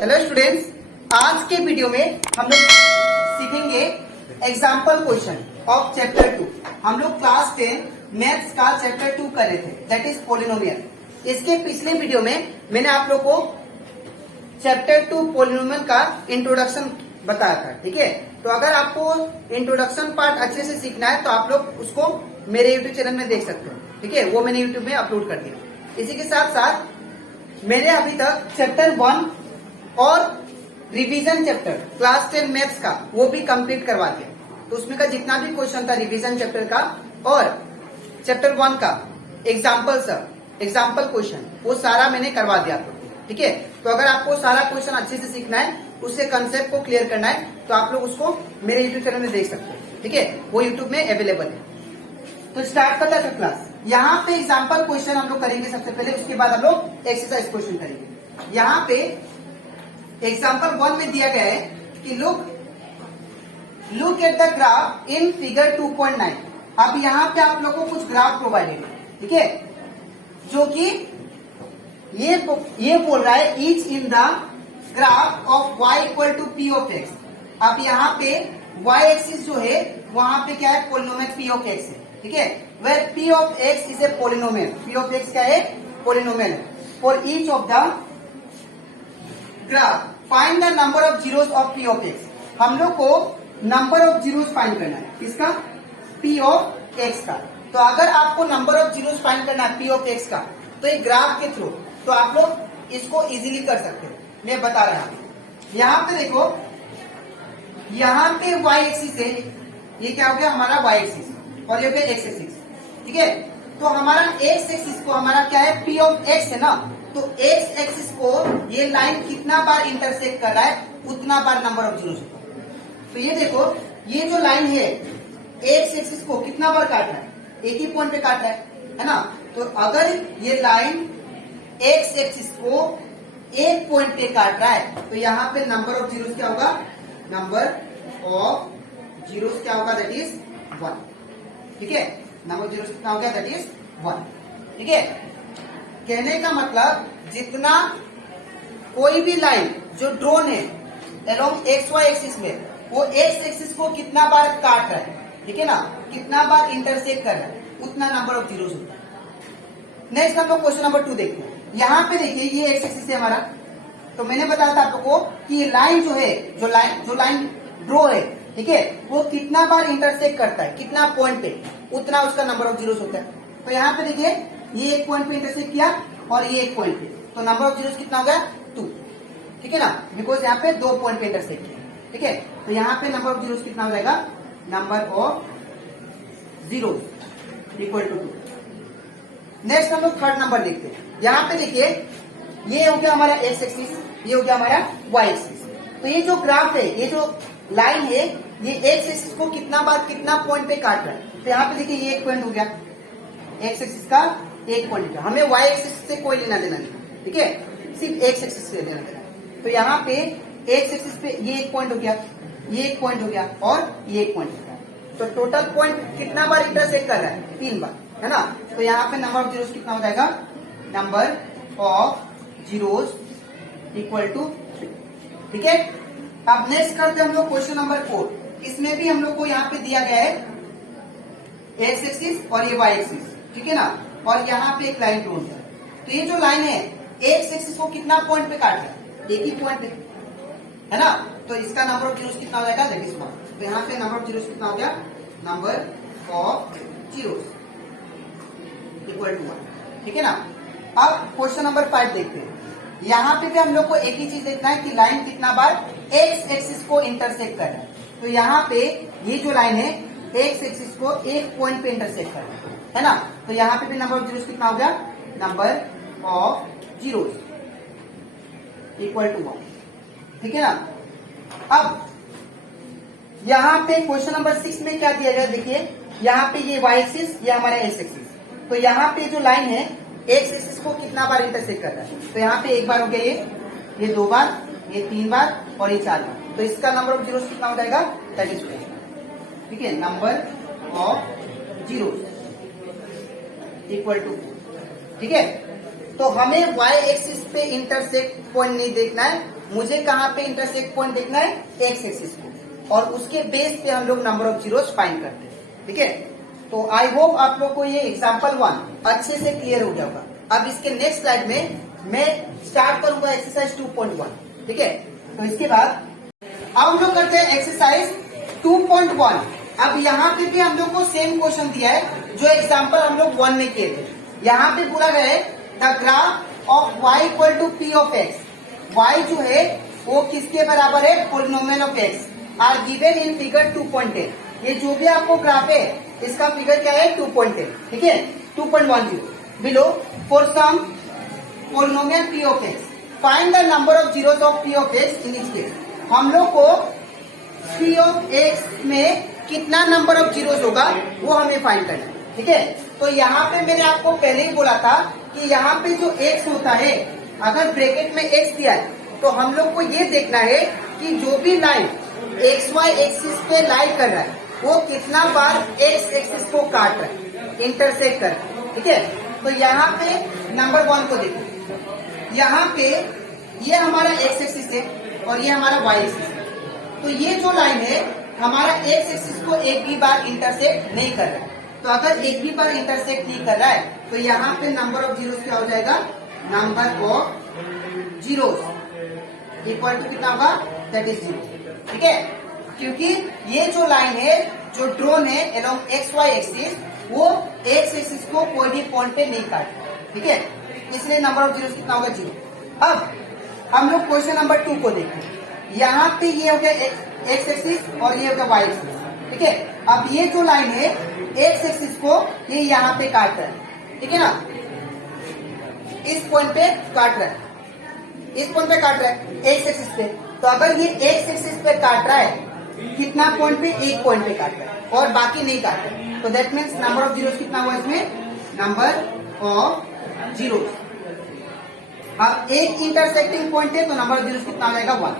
Hello students, आज के video में हम लोग सीखेंगे एग्जाम्पल क्वेश्चन ऑफ चैप्टर 2। हम लोग क्लास 10 मैथ्स का चैप्टर 2 कर रहे थे, दैट इज पॉलिनोमियल। इसके पिछले वीडियो में मैंने आप लोग को चैप्टर 2 पॉलिनोमियल का इंट्रोडक्शन बताया था, ठीक है। तो अगर आपको इंट्रोडक्शन पार्ट अच्छे से सीखना है तो आप लोग उसको मेरे यूट्यूब चैनल में देख सकते हो, ठीक है। वो मैंने यूट्यूब में अपलोड कर दिया। इसी के साथ साथ मैंने अभी तक चैप्टर 1 और रिवीजन चैप्टर क्लास 10 मैथ्स का वो भी कंप्लीट करवा दिया। तो उसमें का जितना भी क्वेश्चन था रिवीजन चैप्टर का और चैप्टर 1 का एग्जाम्पल क्वेश्चन वो सारा मैंने करवा दिया आपको, ठीक है। तो अगर आपको सारा क्वेश्चन अच्छे से सीखना है, उससे कंसेप्ट को क्लियर करना है, तो आप लोग उसको मेरे यूट्यूब चैनल में देख सकते हैं, ठीक है। वो यूट्यूब में अवेलेबल है। तो स्टार्ट करता है क्लास। यहाँ पे एग्जाम्पल क्वेश्चन हम लोग करेंगे सबसे पहले, उसके बाद हम लोग एक्सरसाइज क्वेश्चन करेंगे। यहाँ पे एग्जाम्पल 1 में दिया गया है कि look at the graph in figure 2.9। अब यहाँ पे आप लोगों को कुछ ग्राफ प्रोवाइडेड है, ठीक है, जो कि ये बोल रहा है each in the graph of y equal to p of x। अब यहाँ पे y एक्सिस जो है वहां पे क्या है, पोलिनोमियल p ऑफ x है, ठीक है। Where p of x is a polynomial, p of x क्या है, पोलिनोमियल है। For each of the graph find the number of zeros of p of x। हम लोग को नंबर ऑफ जीरोस फाइंड करना है, किसका, p ऑफ x का। तो अगर आपको नंबर ऑफ जीरोस फाइंड करना है p ऑफ x का, तो एक ग्राफ के थ्रू तो आप लोग इसको इजीली कर सकते हो। मैं बता रहा हूं, यहाँ पे देखो, यहाँ पे y एक्सिस है, ये क्या हो गया हमारा y एक्सिस, और ये पे x एक्सिस, ठीक है। तो हमारा x एक्सिस को हमारा क्या है, p ऑफ x है ना। तो x एक्सिस को ये लाइन कितना बार इंटरसेक्ट कर रहा है, उतना बार नंबर ऑफ जीरोस होगा। तो ये देखो, ये जो लाइन है x एक्सिस को कितना बार काट रहा है, एक ही पॉइंट पे काट रहा है ना। तो अगर ये लाइन x एक्सिस को एक पॉइंट पे काट रहा है, तो यहाँ पे नंबर ऑफ जीरोस क्या होगा, नंबर ऑफ जीरोस क्या होगा, दैट इज 1, ठीक है। नंबर ऑफ जीरोस कितना हो गया, दैट इज 1, ठीक है। कहने का मतलब जितना कोई भी लाइन जो ड्रोन है अलोंग एक्स वाई एक्सिस में, वो एक्स एक्सिस को कितना बार काट रहा है, ठीक है ना, कितना बार इंटरसेक्ट कर रहा है, उतना नंबर ऑफ जीरोस होता है। नेक्स्ट हम लोग क्वेश्चन नंबर 2 देखते हैं। यहाँ पे देखिए ये एक्स एक्सिस है हमारा। तो मैंने बताया था आप लोगों को कि ये लाइन जो है, जो लाइन ड्रो है, ठीक है, वो कितना बार इंटरसेक्ट करता है, कितना पॉइंट पे, उतना उसका नंबर ऑफ जीरोस होता है। तो यहाँ पे देखिए ये एक पॉइंट पे इंटरसेक्ट किया और ये एक पॉइंट पे, तो नंबर ऑफ जीरोस कितना हो गया, 2, ठीक है ना, बिकॉज यहाँ पे 2 पॉइंट पे इंटरसेक्ट किया, ठीक है। तो यहाँ पे नंबर ऑफ जीरोस कितना हो जाएगा, number of zeros equal to 2। Next हम लोग थर्ड नंबर देखते हैं। यहाँ पे देखिए ये हो गया हमारा एक्स एक्सिस, ये हो गया हमारा वाई एक्सिस। तो ये जो ग्राफ है, ये जो लाइन है, ये एक्स एक्सिस को कितना बार कितना पॉइंट पे काट रहा है। तो यहाँ पे देखिए ये एक पॉइंट हो गया, एक्स एक्सिस का एक पॉइंट का, हमें वाई एक्सिस से कोई लेना देना नहीं, ठीक है, सिर्फ एक्स एक्सिस से लेना देना। तो यहाँ पे एक्स एक्सिस पे ये एक पॉइंट हो गया, ये एक पॉइंट हो गया और ये एक पॉइंट हो गया। तो टोटल पॉइंट कितना बार इंटरसेक्ट कर रहा है, 3 बार, है ना। तो यहाँ पे नंबर ऑफ जीरोस कितना हो जाएगा, number of zeros equal to 3, ठीक है। अब नेक्स्ट करते हैं हम लोग क्वेश्चन नंबर 4। इसमें भी हम लोग को यहाँ पे दिया गया है एक्स एक्सिस और ये वाई एक्सिस, ठीक है ना, और यहाँ पे एक लाइन ड्रॉ है। तो ये जो लाइन है एक्स एक्सिस को कितना पॉइंट पे काट रहा है, एक ही पॉइंट पे, है ना। तो इसका नंबर ऑफ जीरोस कितना हो जाएगा, दैट इज 1। तो यहाँ पे नंबर ऑफ जीरोस कितना हो गया, number of zeros equal to 1, ठीक है ना। अब क्वेश्चन नंबर 5 देखते हैं। यहाँ पे भी हम लोग को एक ही चीज देखना है कि लाइन कितना बार एक्स एक्सिस को इंटरसेक्ट कर रहा है। तो यहाँ पे ये जो लाइन है एक्स एक्सिस को एक पॉइंट पे इंटरसेक्ट कर रहा है ना। तो यहाँ पे भी नंबर ऑफ जीरोस कितना हो गया, number of zeros equal to 1, ठीक है ना। अब यहाँ पे क्वेश्चन नंबर 6 में क्या दिया गया, देखिए यहाँ पे ये वाई एक्सिस, ये हमारा एक्स एक्सिस। तो यहाँ पे जो लाइन है एक्स एक्सिस को कितना बार इंटरसेक्ट कर रहा है। तो यहाँ पे एक बार हो गया, ये 2 बार, ये 3 बार और ये 4 बार। तो इसका नंबर ऑफ जीरोस कितना हो जाएगा, 32, ठीक है, number of zeros equal to 4, ठीक है। तो हमें y एक्सिस पे इंटरसेक्ट पॉइंट नहीं देखना है, मुझे कहाँ पे इंटरसेक्ट पॉइंट देखना है, एक्स एक्सिस को, और उसके बेस पे हम लोग नंबर ऑफ जीरोस फाइंड करते हैं। ठीक है, तो आई होप आप लोग को ये एग्जाम्पल 1 अच्छे से क्लियर हो गया होगा। अब इसके नेक्स्ट स्लाइड में मैं स्टार्ट करूंगा एक्सरसाइज 2.1। ठीक है, तो इसके बाद अब हम लोग करते हैं एक्सरसाइज 2.1। अब यहाँ पे भी हम लोग को सेम क्वेश्चन दिया है जो एग्जाम्पल हम लोग 1 में किए थे। यहाँ पे बोला गया है the graph of y equal to p of x. y जो है वो किसके बराबर है, polynomial of x are given in figure 2.10। ये जो भी आपको ग्राफ है इसका फिगर क्या है, 2.10। ठीक है, 2.10 below for some polynomial p of x find the number of zeros of p of x in each case. हम लोग को p ऑफ x में कितना नंबर ऑफ जीरोस होगा वो हमें फाइंड करना है। ठीक है, तो यहाँ पे मैंने आपको पहले ही बोला था कि यहाँ पे जो x होता है, अगर ब्रैकेट में x दिया है तो हम लोग को ये देखना है कि जो भी लाइन xy एक्सिस पे लाई कर रहा है वो कितना बार x एक्सिस को काट रहा है, इंटरसेक्ट कर रहा है। ठीक है, तो यहाँ पे नंबर 1 को देखो, यहाँ पे ये हमारा x एक्सिस है और ये हमारा y एक्सिस है। तो ये जो लाइन है हमारा x एक्सिस को एक भी बार इंटरसेक्ट नहीं कर रहा है। तो अगर एक भी बार इंटरसेक्ट नहीं कर रहा है तो यहाँ पे नंबर ऑफ जीरोस क्या हो जाएगा, number of zeros equal to कितना होगा, दैट इज 0। ठीक है, क्योंकि ये जो लाइन है जो ड्रोन है अलोंग एक्स वाई एक्सिस वो एक्स एक्सिस को कोई भी पॉइंट पे नहीं काटता। ठीक है, इसलिए नंबर ऑफ जीरोस कितना होगा, 0। अब हम लोग क्वेश्चन नंबर 2 को देखते। यहाँ पे ये हो गया एक्स एक्सिस और ये हो गया वाई एक्सिस। ठीक है, अब ये जो लाइन है एक्स एक्सिस को ये यहाँ पे काट रहा है। ठीक है ना, इस पॉइंट पे काट रहा है, इस पॉइंट पे काट रहा है एक्स एक्सिस पे। तो अगर ये एक्स एक्सिस पे काट रहा है कितना पॉइंट पे, एक पॉइंट पे काट रहा है और बाकी नहीं काट रहा है, तो that means number of zeros कितना हुआ इसमें, नंबर ऑफ जीरोस। अब एक इंटरसेक्टिंग पॉइंट है तो नंबर ऑफ जीरोस कितना हो जाएगा, 1।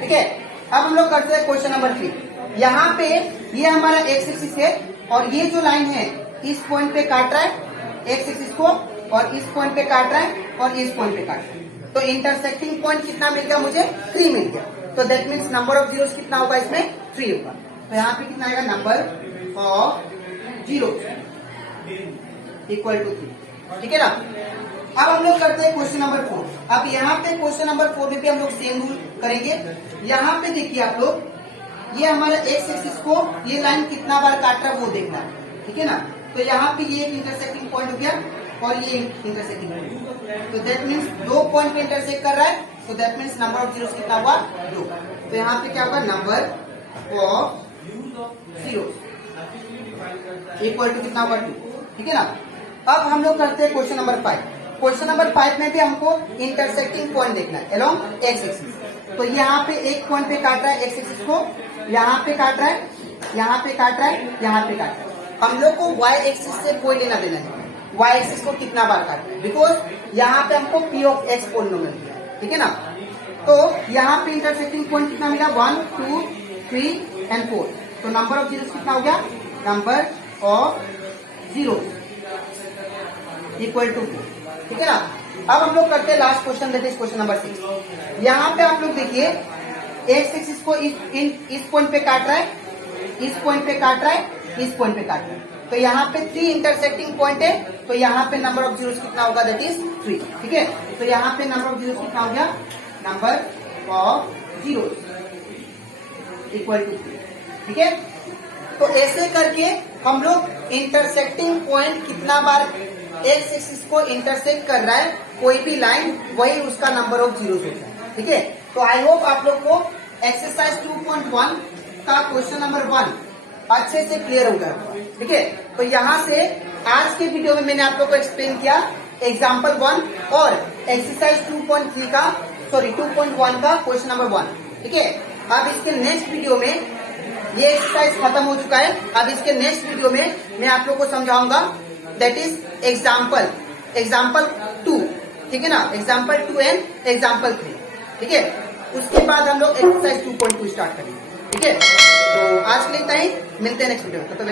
ठीक है, अब हम लोग करते हैं क्वेश्चन नंबर 3। यहाँ पे ये हमारा एक्स एक्सिस है और ये जो लाइन है इस पॉइंट पे काट रहा है एक्स एक्सिस को और इस पॉइंट पे काट रहा है और इस पॉइंट पे काट रहा है। तो इंटरसेक्टिंग पॉइंट कितना मिल गया मुझे, 3 मिल गया। तो that means number of zeros कितना होगा इसमें, 3 होगा। तो यहाँ पे कितना आएगा, number of zeros equal to 3। ठीक है ना, अब हम लोग करते हैं क्वेश्चन नंबर 4। अब यहाँ पे क्वेश्चन नंबर 4 में भी हम लोग सेम रूल करेंगे। यहाँ पे देखिए आप लोग, ये हमारा एक्स एक्सिस को ये लाइन कितना बार काट रहा है वो देखना है। ठीक है ना, तो यहाँ पे ये इंटरसेक्टिंग पॉइंट हो गया और ये इंटरसेक्टिंग पॉइंट, तो दैट मीन्स 2 पॉइंट पे इंटरसेक्ट कर रहा है, तो that means number of zeros कितना हुआ, 2। तो यहाँ पे क्या होगा, number of zeros equal to कितना होगा, 2। ठीक है ना, अब हम लोग करते हैं क्वेश्चन नंबर 5। क्वेश्चन नंबर 5 में भी हमको इंटरसेक्टिंग पॉइंट देखना है अलोंग एक्स एक्सिस। तो यहाँ पे एक पॉइंट पे काट रहा है एक्स एक्सिस को, यहाँ पे काट रहा है, यहाँ पे काट रहा है, यहाँ पे काट रहा है। हम लोग को y एक्सिस से कोई लेना देना है, y एक्सिस को कितना बार काट रहा है, बिकॉज यहाँ पे हमको p ऑफ x पोलिनोमियल दिया है। ठीक है ना, तो यहाँ पे इंटरसेक्टिंग पॉइंट कितना मिला, 1 2 3 एंड 4। तो नंबर ऑफ जीरोस कितना हो गया, number of zeros equal to 4। ठीक है ना, अब हम लोग करते हैं last question, that is question number 6। यहाँ पे आप लोग देखिए एक्स एक्सिस को इस पॉइंट पे काट रहा है, इस पॉइंट पे काट रहा है, इस पॉइंट पे काट रहा है। तो यहाँ पे 3 इंटरसेक्टिंग पॉइंट है, तो यहाँ पे नंबर ऑफ जीरोस कितना होगा, दैट इज 3। ठीक है, तो यहाँ पे नंबर ऑफ जीरोस कितना हो गया, number of zeros equal to 3। ठीक है, तो ऐसे करके हम लोग इंटरसेक्टिंग पॉइंट कितना बार एक्स एक्सिस को इंटरसेक्ट कर रहा है कोई भी लाइन, वही उसका नंबर ऑफ जीरोस होता है। ठीक है, तो आई होप आप लोग को एक्सरसाइज 2.1 का क्वेश्चन नंबर 1 अच्छे से क्लियर हो गया। ठीक है, तो यहाँ से आज के वीडियो में मैंने आप लोग को एक्सप्लेन किया एग्जाम्पल 1 और एक्सरसाइज 2.1 का क्वेश्चन नंबर 1। ठीक है, अब इसके नेक्स्ट वीडियो में ये एक्सरसाइज खत्म हो चुका है। अब इसके नेक्स्ट वीडियो में मैं आप लोग को समझाऊंगा, दैट इज एग्जाम्पल 2। ठीक है ना, एग्जाम्पल 2 एंड एग्जाम्पल 3। ठीक है, उसके बाद हम लोग एक्सरसाइज 2.2 स्टार्ट करेंगे। ठीक है, तो आज के लिए इतना ही, मिलते हैं नेक्स्ट वीडियो में, तब तक